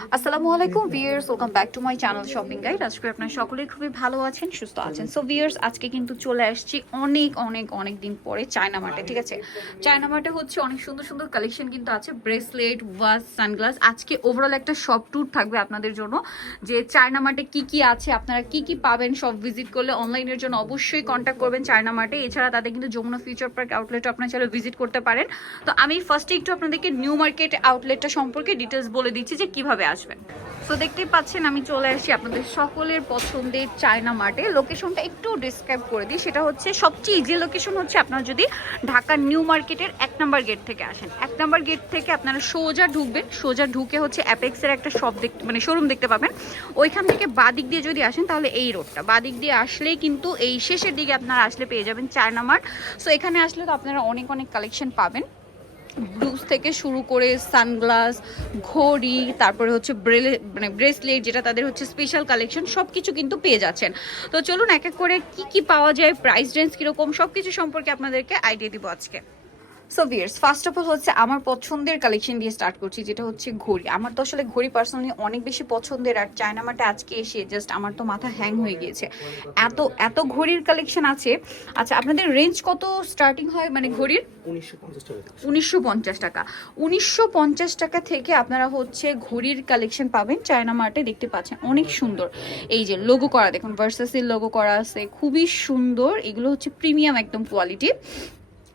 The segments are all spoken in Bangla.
আসসালামু আলাইকুম viewers, welcome back to my channel shopping guide. আজকে আপনারা সকলেই খুবই ভালো আছেন, সুস্থ আছেন। সো ভিউয়ার্স, আজকে কিন্তু চলে আসছি অনেক অনেক অনেক দিন পরে চায়না মার্টে। ঠিক আছে, চায়না মার্টে হচ্ছে অনেক সুন্দর সুন্দর কালেকশন কিন্তু আছে, ব্রেসলেট, ওয়াচ, সানগ্লাস। আজকে ওভারঅল একটা শপ ট্যুর থাকবে আপনাদের জন্য, যে চায়না মার্টে কি কি আছে, আপনারা কি কি পাবেন। সব ভিজিট করলে অনলাইনের জন্য অবশ্যই কন্ট্যাক্ট করবেন চায়না মার্টে। এছাড়া তাদের কিন্তু যমুনা ফিউচার পার্ক আউটলেট আপনারা চাইলে ভিজিট করতে পারেন। তো আমি ফার্স্টে একটু আপনাদেরকে নিউ মার্কেট আউটলেটটা সম্পর্কে ডিটেলস বলে দিচ্ছি যে কিভাবে আসবেন। তো দেখতেই পাচ্ছেন আমি চলে আসছি আপনাদের সকলের পছন্দের চায়না মার্টে। লোকেশনটা একটু ডিসক্রাইব করে দিই, সেটা হচ্ছে সবচেয়ে ইজি লোকেশন হচ্ছে আপনারা যদি ঢাকার নিউ মার্কেটের 1 নম্বর গেট থেকে আসেন, 1 নম্বর গেট থেকে আপনারা সোজা ঢুকবেন, সোজা ঢুকে হচ্ছে অ্যাপেক্সের একটা শপ দেখতে মানে শোরুম দেখতে পাবেন। ওইখান থেকে বাদিক দিয়ে যদি আসেন তাহলে এই রোডটা বাদিক দিয়ে আসলেই কিন্তু এই শেষের দিকে আপনারা আসলে পেয়ে যাবেন চায়না মার্ট। সো এখানে আসলে তো আপনারা অনেক অনেক কালেকশন পাবেন, ব্লুজ থেকে শুরু করে সানগ্লাস, ঘড়ি, তারপরে হচ্ছে ব্রেসলেট, যেটা তাদের হচ্ছে স্পেশাল কালেকশন, সব কিছু কিন্তু পেয়ে যাচ্ছেন। তো চলুন এক এক করে কি কি পাওয়া যায়, প্রাইস রেঞ্জ কীরকম, সব কিছু সম্পর্কে আপনাদেরকে আইডিয়া দিব আজকে। So viewers, first of all হচ্ছে আমার পছন্দের কালেকশন দিয়ে স্টার্ট করছি, যেটা হচ্ছে ঘড়ি। আমার তো আসলে ঘড়ি পার্সোনালি অনেক বেশি পছন্দের, আর চায়না মার্টে আজকে এসে জাস্ট আমার তো মাথা হ্যাং হয়ে গিয়েছে, এত এত ঘড়ির কালেকশন আছে। আচ্ছা, আপনাদের রেঞ্জ কত স্টার্টিং হয় মানে ঘড়ির? 1950 টাকা। 1950 টাকা থেকে আপনারা হচ্ছে ঘড়ির কালেকশন পাবেন চায়না মার্টে। দেখতে পাচ্ছেন অনেক সুন্দর, এই যে লোগো করা, দেখুন ভার্সাসের লোগো করা আছে, খুবই সুন্দর। এগুলো হচ্ছে প্রিমিয়াম একদম কোয়ালিটি।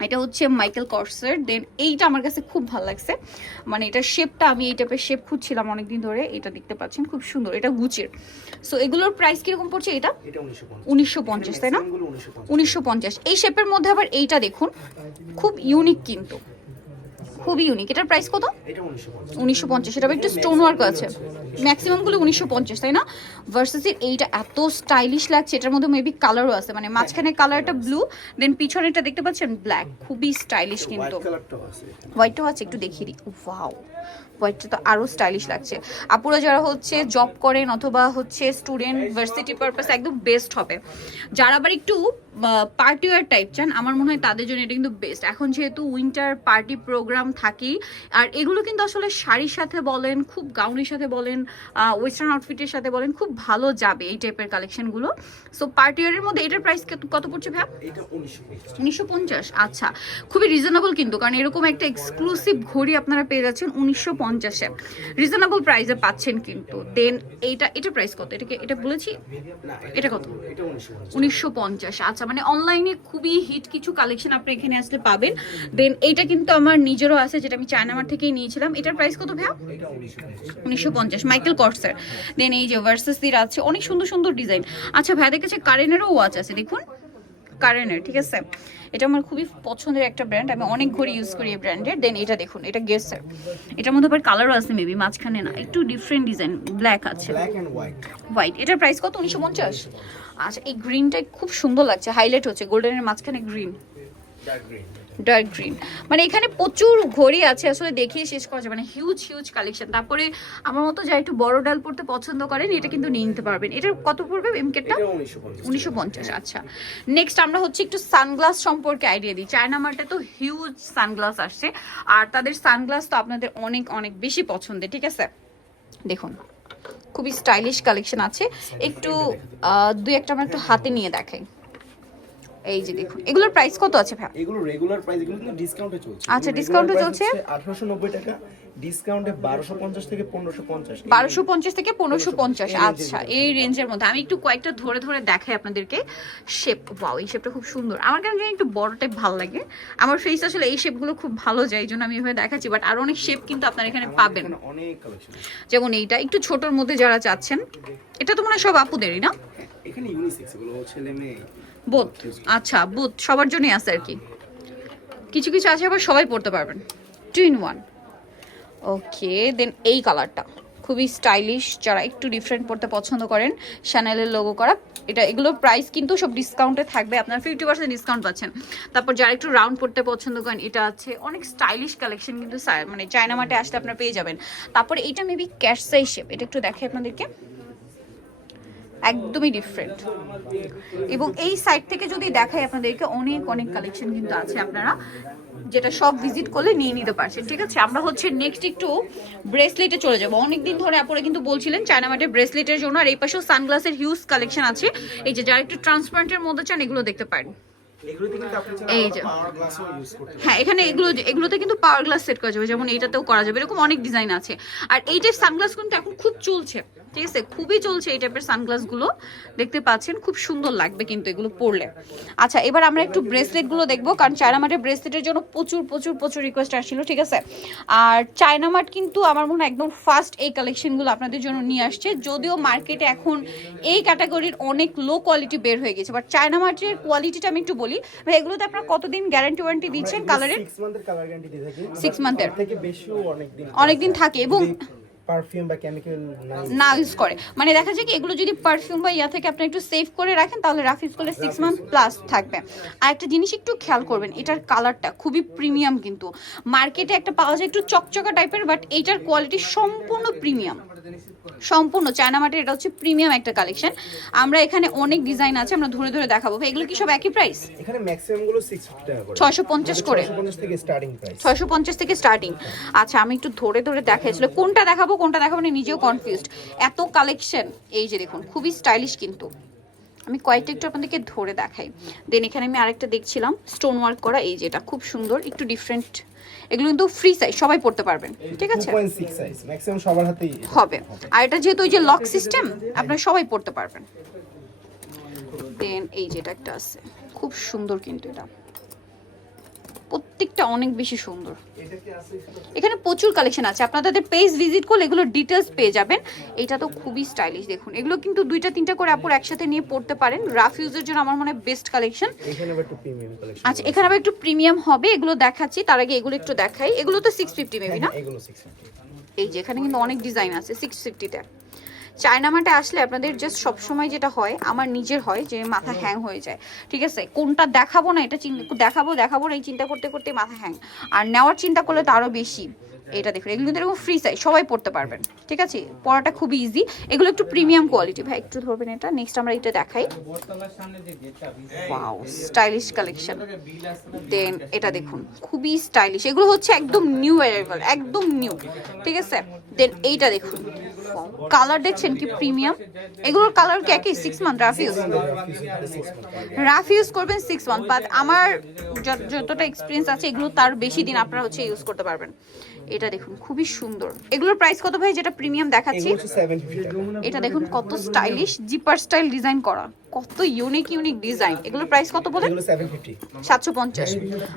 এটা হচ্ছে মাইকেল কর্সের। দেন এইটা আমার কাছে খুব ভালো লাগছে, মানে এটার শেপটা, আমি এই টাইপের শেপ খুঁজছিলাম অনেকদিন ধরে। এটা দেখতে পাচ্ছেন খুব সুন্দর, এটা গুচের। সো এগুলোর প্রাইস কিরকম পড়ছে? এটা 1950, তাই না? 1950। এই শেপের মধ্যে আবার এইটা দেখুন, খুব ইউনিক, কিন্তু খুবই ইউনিক। এটার প্রাইস কত? 1950। এটা একটু স্টোন ওয়ার্ক আছে, ম্যাক্সিমামগুলো 1950, তাই না? ভার্সেসের এইটা এত স্টাইলিশ লাগছে, এটার মধ্যে মেবি কালারও আছে, মানে মাঝখানে কালারটা ব্লু, দেন পিছনেটা দেখতে পাচ্ছেন ব্ল্যাক, খুবই স্টাইলিশ। কিন্তু হোয়াইটও আছে, একটু দেখিয়ে দিই। ওয়াও, হোয়াইটটা তো আরও স্টাইলিশ লাগছে। আপুরা যারা হচ্ছে জব করেন অথবা হচ্ছে স্টুডেন্ট, ভার্সিটি পারপাস একদম বেস্ট হবে। যারা আবার একটু পার্টি ওয়ার টাইপ চান, আমার মনে হয় তাদের জন্য এটা কিন্তু বেস্ট। এখন যেহেতু উইন্টার পার্টি প্রোগ্রাম থাকেই, আর এগুলো কিন্তু আসলে শাড়ির সাথে বলেন, খুব গাউনের সাথে বলেন, ওয়েস্টার্ন আউটফিটের সাথে বলেন, খুব ভালো যাবে এই টাইপের কালেকশনগুলো। সো পার্টি ওয়ারের মধ্যে এটার প্রাইস কত পড়ছে ভাই? 1950। আচ্ছা, খুবই রিজনেবল কিন্তু, কারণ এরকম একটা এক্সক্লুসিভ ঘড়ি আপনারা পেয়ে যাচ্ছেন 1950-এ, রিজনেবল প্রাইসে পাচ্ছেন কিন্তু। দেন এটার প্রাইস কত? এটা বলেছি, এটা কত? 1950। আচ্ছা, মানে অনলাইনে খুবই হিট কিছু কালেকশন আপনি এখানে আসলে পাবেন। দেন এইটা কিন্তু আমার নিজেরও আছে, যেটা আমি চায়না মার্ট থেকেই নিয়েছিলাম। এটার প্রাইস কত ভাইয়া? 1950, মাইকেল কর্সের। দেন এই যে ভার্সাসির আছে, অনেক সুন্দর সুন্দর ডিজাইন। আচ্ছা ভাইয়া, দেখেছে কারেনেরও ওয়াচ আছে, দেখুন কারেনের, ঠিক আছে? এটা আমার খুবই পছন্দের একটা ব্র্যান্ড, আমি অনেক ঘড়ি ইউজ করি এই ব্র্যান্ডের। দেন এটা দেখুন, এটা গেসের, এটার মধ্যে আবার কালারও আছে মেবি, মাঝখানে না, একটু ডিফারেন্ট ডিজাইন, ব্ল্যাক আছে, হোয়াইট। এটার প্রাইস কত? 1950। আচ্ছা, এই গ্রিনটা খুব সুন্দর লাগছে, হাইলাইট হচ্ছে গোল্ডেনের মাঝখানে গ্রিন, ডার্ক গ্রিন। মানে এখানে প্রচুর ঘড়ি আছে, আসলে দেখিয়ে শেষ করা যাবে, মানে হিউজ হিউজ কালেকশন। তারপরে আমার মতো যারা একটু বড় ডাল পড়তে পছন্দ করেন, এটা কিন্তু নিয়ে নিতে পারবেন। এটার কত পড়বে এমকেটটা? 1950। আচ্ছা, নেক্সট আমরা হচ্ছে একটু সানগ্লাস সম্পর্কে আইডিয়া দিই। চায়না মার্টে তো হিউজ সানগ্লাস আসছে, আর তাদের সানগ্লাস তো আপনাদের অনেক অনেক বেশি পছন্দের। ঠিক আছে, দেখুন খুবই স্টাইলিশ কালেকশন আছে। একটু দুই একটা আমরা একটু হাতে নিয়ে দেখাই। এই যে দেখুন, এগুলোর প্রাইস কত আছে ভাই? এগুলো রেগুলার প্রাইস, এগুলো কিন্তু ডিসকাউন্টে চলছে। আচ্ছা, ডিসকাউন্টে চলছে 1890 টাকা, ডিসকাউন্টে 1250 থেকে 1550। 1250 থেকে 1550। আচ্ছা, এই রেঞ্জের মধ্যে আমি একটু কয়েকটা ধরে ধরে দেখাই আপনাদেরকে। শেপ, ওয়াও, এই শেপটা খুব সুন্দর। আমার কেন জানি একটু বড় টাইপ ভালো লাগে, আমার ফেস আসলে এই শেপগুলো খুব ভালো যায়, এই জন্য আমি এভাবে দেখাচ্ছি। বাট আর অনেক শেপ কিন্তু আপনারা এখানে পাবেন, অনেক কালেকশন। যেমন এইটা একটু ছোটর মধ্যে যারা চাচ্ছেন, এটা তো মনে হয় সব আপুদেরই না? এখানে ইউনিসেক্স, এগুলো ছেলে মেয়ে বোথ। আচ্ছা, বোথ সবার জন্যই আছে আর কি, কিছু কিছু আছে আবার সবাই পড়তে পারবেন, 2 in 1। ওকে, দেন এই কালারটা খুবই স্টাইলিশ, যারা একটু ডিফারেন্ট পড়তে পছন্দ করেন, শ্যানেলের লোগো করা। এগুলোর প্রাইস কিন্তু সব ডিসকাউন্টে থাকবে, আপনার 50% ডিসকাউন্ট পাচ্ছেন। তারপর যারা একটু রাউন্ড পড়তে পছন্দ করেন, এটা আছে, অনেক স্টাইলিশ কালেকশন কিন্তু মানে চায়না মার্টে আসলে আপনারা পেয়ে যাবেন। তারপরে এটা মেবি ক্যাশসাই শেপ, এটা একটু দেখে আপনাদেরকে, একদমই ডিফারেন্ট। এবং এই সাইড থেকে যদি দেখাই আপনাদেরকে অনেক অনেক কালেকশন কিন্তু আছে, আপনারা যেটা সব ভিজিট করলে নিয়ে নিতে পারছেন। ঠিক আছে, আমরা হচ্ছে নেক্সট একটু ব্রেসলেটে চলে যাবো। অনেকদিন ধরে আপনারা কিন্তু বলছিলেন চায়না মার্টের ব্রেসলেটের জন্য। আর এই পাশেও সানগ্লাসের হিউজ কালেকশন আছে। এই যে যারা একটু ট্রান্সপারেন্টের মধ্যে চান এগুলো দেখতে পারেন। এই যে হ্যাঁ, এখানে এগুলোতে কিন্তু পাওয়ার গ্লাস সেট করা যাবে, যেমন এইটাতেও করা যাবে, এরকম অনেক ডিজাইন আছে। আর এই টাইপ সানগ্লাস কিন্তু এখন খুব চলছে, ঠিক আছে, খুবই চলছে এই টাইপের সানগ্লাস গুলো, দেখতে পাচ্ছেন খুব সুন্দর লাগবে কিন্তু এগুলো পরলে। আচ্ছা, এবার আমরা একটু ব্রেসলেট গুলো দেখবো, কারণ চায়না মার্টের ব্রেসলেটের জন্য প্রচুর প্রচুর প্রচুর রিকোয়েস্ট আসছিল। ঠিক আছে, আর চায়না মার্ট কিন্তু আমার মনে হয় একদম ফার্স্ট এই কালেকশনগুলো আপনাদের জন্য নিয়ে আসছে। যদিও মার্কেটে এখন এই ক্যাটাগরির অনেক লো কোয়ালিটি বের হয়ে গেছে, বাট চায়না মার্টের কোয়ালিটিটা আমি একটু বলি ভাই, এগুলোতে আপনারা কতদিন গ্যারান্টি ওয়ারেন্টি দিচ্ছেন? কালারের 6 মান্থের কালার গ্যারান্টি দিয়ে থাকি। 6 মান্থের থেকে বেশিও অনেক দিন থাকে। এবং পারফিউম বা কেমিক্যাল না ইউজ করে, মানে দেখা যায় কি এগুলো যদি পারফিউম বা ইয়া থেকে আপনি একটু সেভ করে রাখেন তাহলে রাফ ইউজ করলে 6 মান্থ প্লাস থাকবে। আর একটা জিনিস একটু খেয়াল করবেন, এটার কালারটা খুবই প্রিমিয়াম, কিন্তু মার্কেটে একটা পাওয়া যায় একটু চকচকা টাইপের, বাট এইটার কোয়ালিটি সম্পূর্ণ প্রিমিয়াম, সম্পূর্ণ চায়না মার্টের এটা হচ্ছে প্রিমিয়াম একটা কালেকশন। আমরা এখানে অনেক ডিজাইন আছে, আমরা ধরে ধরে দেখাবো। এগুলো কি সব একই প্রাইস? এখানে ম্যাক্সিমাম গুলো 650 টাকা করে, 650 করে, 650 থেকে স্টার্টিং প্রাইস, 650 থেকে স্টার্টিং। আচ্ছা, আমি একটু ধরে ধরে দেখাইছিল কোনটা দেখাবো না নিজেও কনফিউজড, এত কালেকশন। এই যে দেখুন খুবই স্টাইলিশ, কিন্তু আমি কয়েকটা একটু আপনাদেরকে ধরে দেখাই। দেন এখানে আমি আরেকটা দেখছিলাম স্টোন ওয়ার্ক করা, এই যেটা খুব সুন্দর, একটু ডিফারেন্ট। এগুলো কিন্তু ফ্রি সাইজ, সবাই পড়তে পারবেন, ঠিক আছে, 2.6 সাইজ ম্যাক্সিমাম সবার হাতেই হবে। আর এটা যেহেতু ওই যে লক সিস্টেম, আপনারা সবাই পড়তে পারবেন। দেন এই যেটা একটা আছে খুব সুন্দর, কিন্তু এটা প্রত্যেকটা অনেক বেশি সুন্দর। এখানে প্রচুর কালেকশন আছে, আপনারা তাদের পেজ ভিজিট করলে এগুলো ডিটেলস পেয়ে যাবেন। এটা তো খুবই স্টাইলিশ, দেখুন এগুলো কিন্তু 2টা 3টা করে আপুর একসাথে নিয়ে পড়তে পারেন। রাফ ইউজের জন্য আমার মনে হয় বেস্ট কালেকশন। এখানে আবার একটু প্রিমিয়াম কালেকশন। আচ্ছা, এখানে আবার একটু প্রিমিয়াম হবে, এগুলো দেখাচ্ছি। তার আগে এগুলো একটু দেখাই। এগুলো তো 650 মেবি না? এগুলো 650। এই যে এখানে কিন্তু অনেক ডিজাইন আছে 650 তে। চায়না মার্টে আসলে আপনাদের জাস্ট সবসময় যেটা হয়, আমার নিজের হয় যে মাথা হ্যাং হয়ে যায়। ঠিক আছে, কোনটা দেখাবো না এটা দেখাবো না এই চিন্তা করতে করতে মাথা হ্যাং, আর নেওয়ার চিন্তা করলে তো আরও বেশি। এটা দেখুন, এগুলো কিন্তু এরকম ফ্রি সাইজ, সবাই পড়তে পারবেন। ঠিক আছে, পড়াটা খুবই ইজি। এগুলো একটু প্রিমিয়াম কোয়ালিটি। ভাই একটু ধরবেন এটা। নেক্সট আমরা এটা দেখাই। Wow, stylish collection. দেন এটা দেখুন খুবই স্টাইলিশ, এগুলো হচ্ছে একদম নিউ অ্যারাইভাল, একদম নিউ। ঠিক আছে, দেন এইটা দেখুন, কালার দেখছেন কি প্রিমিয়াম। এগুলোর কালার কি একই? 6 মান্থ রাফ ইউজ করবেন 6 মান্থ, বাট আমার যতটা এক্সপিরিয়েন্স আছে এগুলো তার বেশি দিন আপনারা হচ্ছে ইউজ করতে পারবেন। এটা দেখুন খুবই সুন্দর। এগুলোর প্রাইস কত ভাই? যেটা প্রিমিয়াম দেখাচ্ছি এটা দেখুন কত স্টাইলিশ, জিপার স্টাইল ডিজাইন করা, কত ইউনিক ইউনিক ডিজাইন। এগুলোর প্রাইস কত বলেন? 750।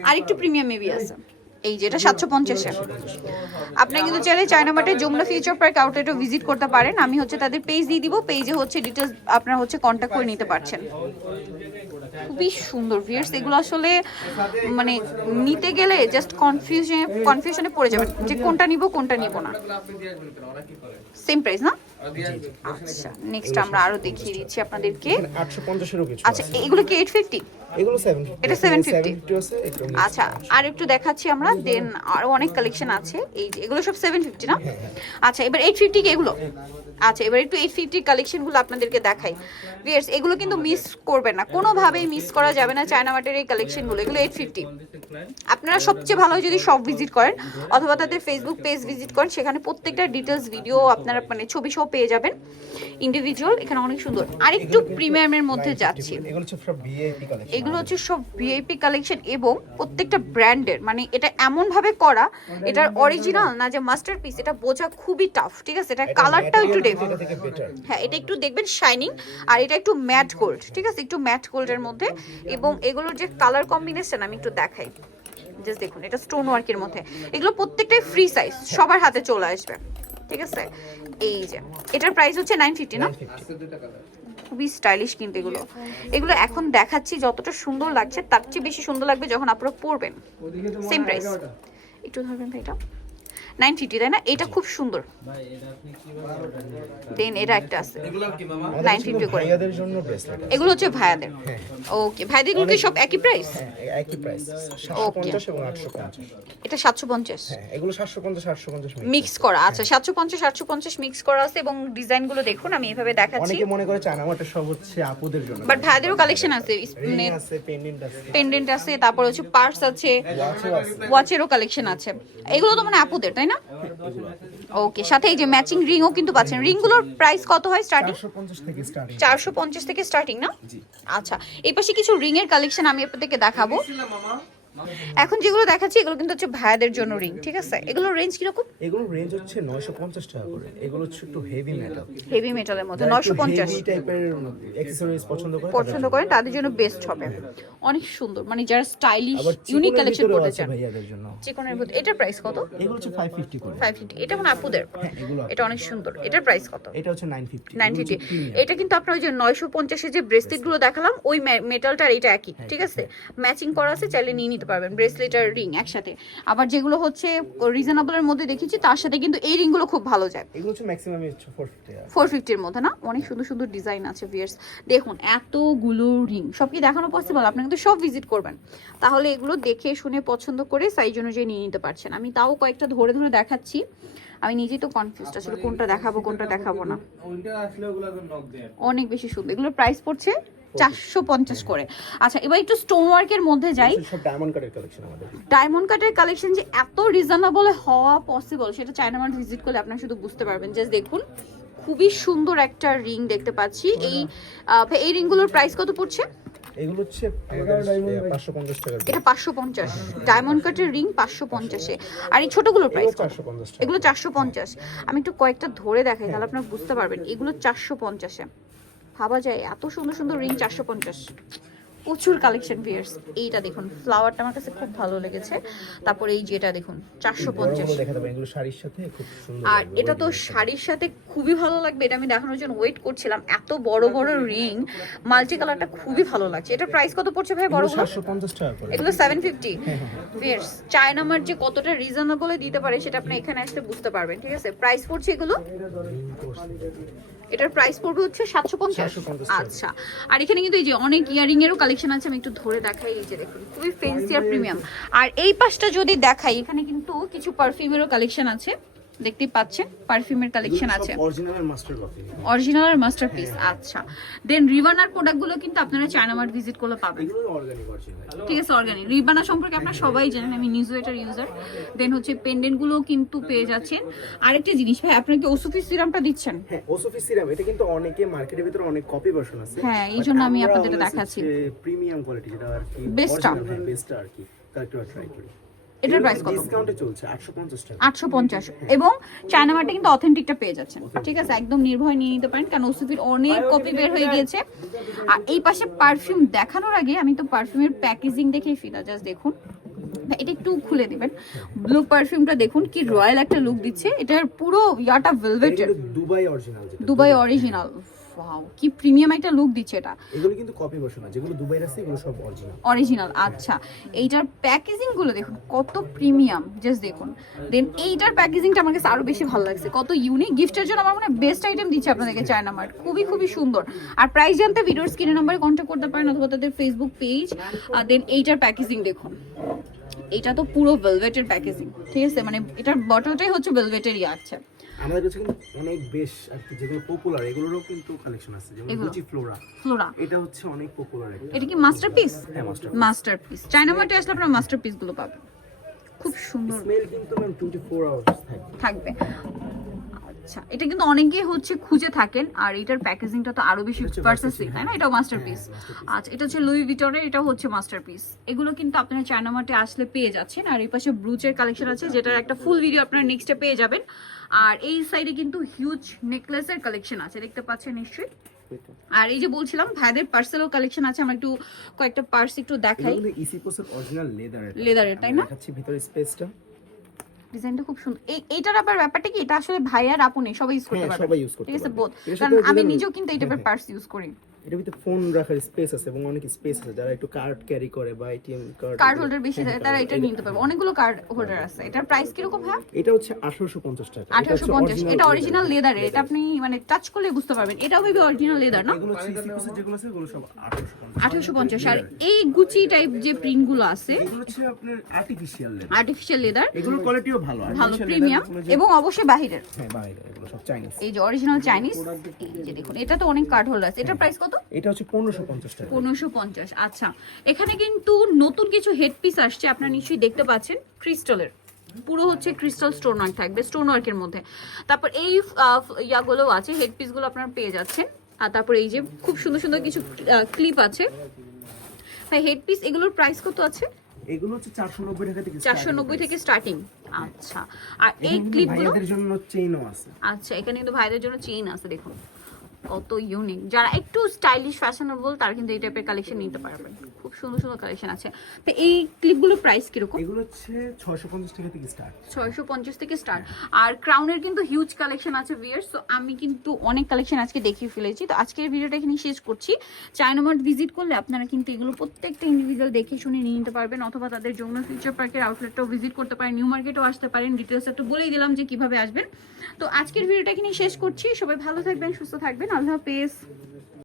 আর একটু প্রিমিয়াম মেবি আছে, এই যেটা 750 এ। আপনি কিন্তু চাইলে চায়না মার্টে যমুনা ফিউচার পার্ক আউটলেটও ভিজিট করতে পারেন। আমি হচ্ছে তাদের পেজ দিয়ে দিব, পেজে হচ্ছে ডিটেলস আপনারা হচ্ছে কন্ট্যাক্ট করে নিতে পারছেন। খুবই সুন্দর ভিউয়ার্স, এগুলো আসলে মানে নিতে গেলে জাস্ট কনফিউশনে পড়ে যাবেন যে কোনটা নিব কোনটা নিব না। সেম প্রাইস না? আচ্ছা, নেক্সট আমরা আরো দেখিয়ে দিচ্ছি আপনাদেরকে। 850 এরও কিছু। আচ্ছা, এগুলো কি 850? এগুলো 750। এটা 750 আছে একটু। আচ্ছা, আর একটু দেখাচ্ছি আমরা। দেন আরো অনেক কালেকশন আছে। এই যে এগুলো সব 750 না? আচ্ছা, এবার 850 কি এগুলো? আচ্ছা, এবার একটু 850 কালেকশনগুলো আপনাদেরকে দেখাই। ভিউয়ার্স, এগুলো কিন্তু মিস করবেন না, কোনোভাবেই মিস করা যাবে না চায়না মার্টের এই কালেকশনগুলো। এগুলো 850। আপনারা সবচেয়ে ভালো যদি শপ ভিজিট করেন অথবা তাদের ফেসবুক পেজ ভিজিট করেন, সেখানে প্রত্যেকটা ডিটেলস ভিডিও আপনারা মানে ছবি সহ পেয়ে যাবেন ইন্ডিভিজুয়াল। এখানে অনেক সুন্দর। আর একটু প্রিমিয়ামের মধ্যে যাচ্ছি। এগুলো হচ্ছে সব ভিআইপি কালেকশন। এগুলো হচ্ছে সব ভিআইপি কালেকশন এবং প্রত্যেকটা ব্র্যান্ডের, মানে এটা এমন ভাবে করা, এটার অরিজিনাল না যে মাস্টারপিস, এটা বোঝা খুবই টাফ। ঠিক আছে, এটা কালারটাও একটু হ্যাঁ, এটা একটু দেখবেন শাইনিং, আর এটা একটু ম্যাট গোল্ড। ঠিক আছে, একটু ম্যাট গোল্ডের মধ্যে। এবং এগুলোর যে কালার কম্বিনেশন আমি একটু দেখাই, জাস্ট দেখুন, এটা স্টোন ওয়ার্কের মধ্যে। এগুলো প্রত্যেকটাই ফ্রি সাইজ, সবার হাতে চলে আসবে। ঠিক আছে, এই যে এটার প্রাইস হচ্ছে 950 না? খুবই স্টাইলিশ কিন্তু এগুলো। এগুলো এখন দেখাচ্ছি যতটা সুন্দর লাগছে তার চেয়ে বেশি সুন্দর লাগবে যখন আপনারা পরবেন। Same price. একটু ধরবেন ভাই এটা। 950 তাই না? এটা খুব সুন্দর। দেন এটা একটা আছে 950 করে। ভাইয়াদের জন্য ব্রেসলেট এগুলো হচ্ছে ভাইয়াদের। ওকে, ভাইদের কি সব একই প্রাইস? হ্যাঁ একই প্রাইস 750 এবং 850। এটা 750 হ্যাঁ এগুলো 750 850 মিক্স করা। আচ্ছা 750 850 মিক্স করা আছে এবং ডিজাইনগুলো দেখুন আমি এইভাবে দেখাচ্ছি। অনেকে মনে করে চায়না মার্টের সব হচ্ছে আপুদের জন্য, বাট ভাইদেরও কালেকশন আছে, রিং আছে, পেন্ডেন্ট আছে, পেন্ডেন্ট আছে, তারপর হচ্ছে পার্স আছে, ওয়াচও আছে। ওয়াচেরও কালেকশন আছে। এগুলো তো মানে আপুদের তাই না? ওকে, সাথে এই যে ম্যাচিং রিংও কিন্তু পাচ্ছেন। রিংগুলোর প্রাইস কত হয় স্টার্টিং? 450 থেকে স্টার্টিং। 450 থেকে স্টার্টিং না? জি। আচ্ছা, এই পাশে কিছু রিং এর কালেকশন আমি আপনাদেরকে দেখাবো। এখন যেগুলো দেখাচ্ছি এগুলো কিন্তু হচ্ছে ভাইয়াদের জন্য রিং, ঠিক আছে? এগুলোর রেঞ্জ কিরকম? এগুলো রেঞ্জ হচ্ছে 950 টাকা করে। এগুলো হচ্ছে একটু হেভি মেটাল, হেভি মেটালের মধ্যে 950 হেভি টাইপের অ্যাকসেসরিজ পছন্দ করেন তাদের জন্য বেস্ট হবে। অনেক সুন্দর, মানে যারা স্টাইলিশ আবার ইউনিক কালেকশন করতে চান ভাইয়াদের জন্য। চিকনের মধ্যে। এটার প্রাইস কত? এগুলো হচ্ছে 550 করে। 550। এটা মানে আপুদের। হ্যাঁ এগুলো এটা অনেক সুন্দর। এটার প্রাইস কত? এটা হচ্ছে 950। 950। এটা কিন্তু আপনার ওই যে 950 এর যে ব্রেসলেট গুলো দেখালাম ওই মেটালটা আর এটা একই, ঠিক আছে? ম্যাচিং করা আছে, চাইলে নিয়ে নিতে পারবেন ব্রেসলেট আর রিং একসাথে। আবার যেগুলো হচ্ছে রিজনেবলের মধ্যে দেখেছি তার সাথে কিন্তু এই রিং গুলো খুব ভালো যায়। এগুলো হচ্ছে ম্যাক্সিমাম 450 450 এর মধ্যে না? অনেক সুন্দর সুন্দর ডিজাইন আছে ভিউয়ার্স। দেখুন এতগুলো রিং, সব কি দেখানো পসিবল? আপনি কিন্তু সব ভিজিট করবেন, তাহলে এগুলো দেখে শুনে পছন্দ করে সাইজ অনুযায়ী নিয়ে নিতে পারছেন। আমি তাও কয়েকটা ধরে ধরে দেখাচ্ছি, আমি নিজেই তো কনফিউজড আসলে কোনটা দেখাবো কোনটা দেখাবো না। অনেক বেশি সুন্দর। এগুলোর প্রাইস পড়ছে 450 করে। আচ্ছা এবার একটু স্টোন ওয়ার্কের মধ্যে যাই। সব ডায়মন্ড কাটের কালেকশন আমাদের। ডায়মন্ড কাটের কালেকশন যে এত রিজনেবল হওয়া পসিবল সেটা চায়না মার্ট ভিজিট করলে আপনারা শুধু বুঝতে পারবেন। জাস্ট দেখুন খুবই সুন্দর একটা রিং দেখতে পাচ্ছি। এই রিংগুলোর প্রাইস কত পড়ছে? এগুলো হচ্ছে 550 টাকা। এটা 550 ডায়মন্ড কাটের রিং 550 এ। আর এই ছোটগুলোর প্রাইস 450 টাকা। এগুলো 450। আমি একটু কয়েকটা ধরে দেখাই তাহলে আপনারা বুঝতে পারবেন। এগুলো 450 এ। ভাবা যায় এত সুন্দর সুন্দর রিং 450। প্রচুর কালেকশন ভিউয়ার্স। এইটা দেখুন ফ্লাওয়ারটা আমার কাছে খুব ভালো লেগেছে। তারপর এই যেটা দেখুন 450। দেখাতে পারেন, এগুলো শাড়ির সাথে খুব সুন্দর আর লাগবে। এটা তো শাড়ির সাথে খুবই ভালো লাগবে। এটা আমি দেখানোর জন্য ওয়েট করছিলাম। এত বড় বড় রিং, মাল্টি কালারটা খুবই ভালো লাগছে। এটা প্রাইস কত পড়ছে ভাই বড়গুলো? 750 টাকা করে। এগুলো 750। ভিউয়ার্স চায়না মার্ট যে কতটা রিজনেবলে দিতে পারে সেটা আপনি এখানে আসলে বুঝতে পারবেন, ঠিক আছে? প্রাইস পড়ছে এগুলো, এটার প্রাইস পড়বে হচ্ছে 750। আচ্ছা, আর এখানে কিন্তু এই যে অনেক ইয়ারিং এরও কালেকশন আছে। আমি একটু ধরে দেখাই। এই যে দেখুন খুবই ফ্যান্সি আর প্রিমিয়াম। আর এই পাশটা যদি দেখাই এখানে কিন্তু কিছু পারফিউমেরও কালেকশন আছে, দেখতেই পাচ্ছেন পারফিউমের কালেকশন আছে। Original master copy. অরিজিনাল আর মাস্টারপিস। আচ্ছা, দেন রিবানার প্রোডাক্টগুলো কিন্তু আপনারা চায়না মার্ট ভিজিট করলে পাবেন। এগুলো অর্গানিক অরিজিনাল। ঠিক আছে, অর্গানিক। রিবানা সম্পর্কে আপনারা সবাই জানেন, আমি নিউজলেটার ইউজার। দেন হচ্ছে পেন্ডেন্টগুলো কিন্তু পেয়ে যাচ্ছেন। আরেকটা জিনিস ভাই, আপনারা কি ওসুফি সিরামটা দিচ্ছেন? হ্যাঁ ওসুফি সিরাম, এটা কিন্তু অনেকে মার্কেটের ভিতরে অনেক কপি ভার্সন আছে। হ্যাঁ, এই জন্য আমি আপনাদের এটা দেখাচ্ছি। প্রিমিয়াম কোয়ালিটি যেটা আর কি বেস্টটা। বেস্টটা আর কি কালেক্টর ট্রাই করি। এটার প্রাইস কত? ডিসকাউন্টে চলছে 850 টাকা। 850। এবং চায়না মার্টে কিন্তু অথেন্টিকটা পেয়ে যাচ্ছেন, ঠিক আছে? একদম নির্ভয় নিয়ে নিতে পারেন, কারণ ওসুফির অনেক কপি বের হয়ে গিয়েছে। আর এই পাশে পারফিউম দেখানোর আগে আমি তো পারফিউমের প্যাকেজিং দেখেই ফিদা। জাস্ট দেখুন, এটা একটু খুলে দিবেন। ব্লু পারফিউমটা দেখুন কি রয়্যাল একটা লুক দিচ্ছে। এটার পুরো ইয়াটা ভেলভেটের, Dubai original. Dubai original. Wow, কি প্রিমিয়াম একটা লুক দিচ্ছে এটা। এগুলো কিন্তু কপি ভার্সন না, যেগুলো দুবাইর আছে এগুলো সব অরিজিনাল। অরিজিনাল। আচ্ছা, এইটার প্যাকেজিং গুলো দেখুন কত প্রিমিয়াম, জাস্ট দেখুন। দেন এইটার প্যাকেজিংটা আমার কাছে আরো বেশি ভালো লাগছে, কত ইউনিক। গিফটের জন্য আমার মনে হয় বেস্ট আইটেম দিচ্ছে আপনাদেরকে চায়না মার্ট। খুবই খুবই সুন্দর। আর প্রাইস জানতে ভিডিওর স্ক্রিনের নম্বরে কন্ট্যাক্ট করতে পারেন অথবা তাদের ফেসবুক পেজ। আর দেন এইটার প্যাকেজিং দেখুন, এটা তো পুরো ভেলভেটের প্যাকেজিং, ঠিক আছে? মানে এটার বটলটাই হচ্ছে ভেলভেটেরই আছে। আমাদের কাছে কিন্তু অনেক বেশ আর কি যেগুলো পপুলার এগুলোরও কিন্তু কালেকশন আছে, যেমন গুচি ফ্লোরা। এটা হচ্ছে অনেক পপুলার একটা। এটা কি মাস্টারপিস? হ্যাঁ মাস্টারপিস। চায়না মার্টে আসলে আপনারা মাস্টারপিস গুলো পাবেন, খুব সুন্দর স্মেল কিন্তু ম্যাম 24 আওয়ার্স থাকবে। আচ্ছা, এটা কিন্তু অনেকেই হচ্ছে খুঁজে থাকেন। আর এটার প্যাকেজিংটা তো আরো বেশি ভার্সেসিল, তাই না? এটাও মাস্টারপিস। আচ্ছা, এটা হচ্ছে লুই ভিটনের, এটা হচ্ছে মাস্টারপিস। এগুলো কিন্তু আপনারা চায়না মার্টে আসলে পেয়ে যাচ্ছেন। আর এই পাশে ব্রুচের কালেকশন আছে, যেটার একটা ফুল ভিডিও আপনারা নেক্সটে পেয়ে যাবেন। আর এই সাইডে কিন্তু হিউজ নেকলেসের কালেকশন আছে, দেখতে পাচ্ছেন নিশ্চয়ই। আর এই যে বলছিলাম ভাইদের পার্সেলও কালেকশন আছে। আমরা একটু কয়েকটা পার্স একটু দেখাই। এগুলো ইসিপোসের অরিজিনাল লেদারের, তাই না? দেখাচ্ছি ভিতরে স্পেসটা, ডিজাইনটা খুব সুন্দর। এইটার আবার ব্যাপারটা কি, এটা আসলে ভাই আর আপু নেই, সবাই ইউজ করতে পারবে, সবাই ইউজ করতে ঠিক আছে? পারবে। বোথ, কারণ আমি নিজেও কিন্তু এই টাইপের পার্স ইউজ করি। এটার ভিতরে ফোন রাখার স্পেস আছে এবং অনেক স্পেস আছে, যারা একটু কার্ড ক্যারি করে বা এটিএম কার্ড হোল্ডার বেশি থাকে তারা এটা নিতে পারবে। অনেকগুলো কার্ড হোল্ডার আছে। এটার প্রাইস কিরকম ভাই? এটা হচ্ছে 1850 টাকা। 1850। এটা অরিজিনাল লেদারের, এটা আপনি মানে টাচ করলে বুঝতে পারবেন এটাও বেবি অরিজিনাল লেদার না? এগুলো সিসি যেগুলো আছে এগুলো সব 1850। 1850। আর এই গুচি টাইপ যে প্রিন্ট গুলো আছে এগুলো হচ্ছে আপনার আর্টিফিশিয়াল লেদার, এগুলোর কোয়ালিটিও ভালো, ভালো প্রিমিয়াম এবং অবশ্যই বাহিরের। হ্যাঁ বাইরে এগুলো সব চাইনিজ। এই যে অরিজিনাল চাইনিজ, এই যে দেখুন এটা তো অনেক কার্ড হোল্ডার আছে। এটার প্রাইস কত? এটা হচ্ছে 1550 টাকা। 1550। আচ্ছা, এখানে কিন্তু নতুন কিছু হেড পিস আসছে, আপনারা নিশ্চয়ই দেখতে পাচ্ছেন ক্রিস্টালের, পুরো হচ্ছে ক্রিস্টাল স্টোন ওয়ার্ক থাকবে, স্টোন ওয়ার্কের মধ্যে। তারপর এই ইয়াগুলো আছে, হেড পিস গুলো আপনারা পেয়ে যাচ্ছেন। আর তারপর এই যে খুব সুন্দর সুন্দর কিছু ক্লিপ আছে ভাই। হেড পিস এগুলোর প্রাইস কত আছে? এগুলো হচ্ছে 490 টাকা থেকে 490 থেকে স্টার্টিং। আচ্ছা, আর এই ক্লিপগুলো ভাইদের জন্য চেইনও আছে। আচ্ছা, এখানে কিন্তু ভাইদের জন্য চেইন আছে, দেখুন কত ইউনিক। যারা একটু স্টাইলিশ ফ্যাশনেবল তারা কিন্তু এই টাইপের কালেকশন নিতে পারবেন, খুব সুন্দর সুন্দর কালেকশন আছে। তো এই ক্লিপগুলোর প্রাইস কিরকম? এগুলো হচ্ছে 650 টাকা থেকে স্টার্ট। 650 থেকে স্টার্ট। আর ক্রাউনের কিন্তু হিউজ কালেকশন আছে ভিউয়ার্স। সো আমি কিন্তু অনেক কালেকশন আজকে দেখিয়ে ফেলেছি। তো আজকের ভিডিওটা এখানে শেষ করছি। চায়না মার্ট ভিজিট করলে আপনারা কিন্তু এগুলো প্রত্যেকটা ইন্ডিভিজুয়াল দেখে শুনে নিয়ে নিতে পারবেন, অথবা তাদের যমুনা ফিউচার পার্কের আউটলেটটাও ভিজিট করতে পারেন, নিউ মার্কেটও আসতে পারেন। ডিটেলস একটু বলেই দিলাম যে কিভাবে আসবেন। তো আজকের ভিডিওটা এখানে শেষ করছি। সবাই ভালো থাকবেন, সুস্থ থাকবেন। আল্লাহ হাফেজ।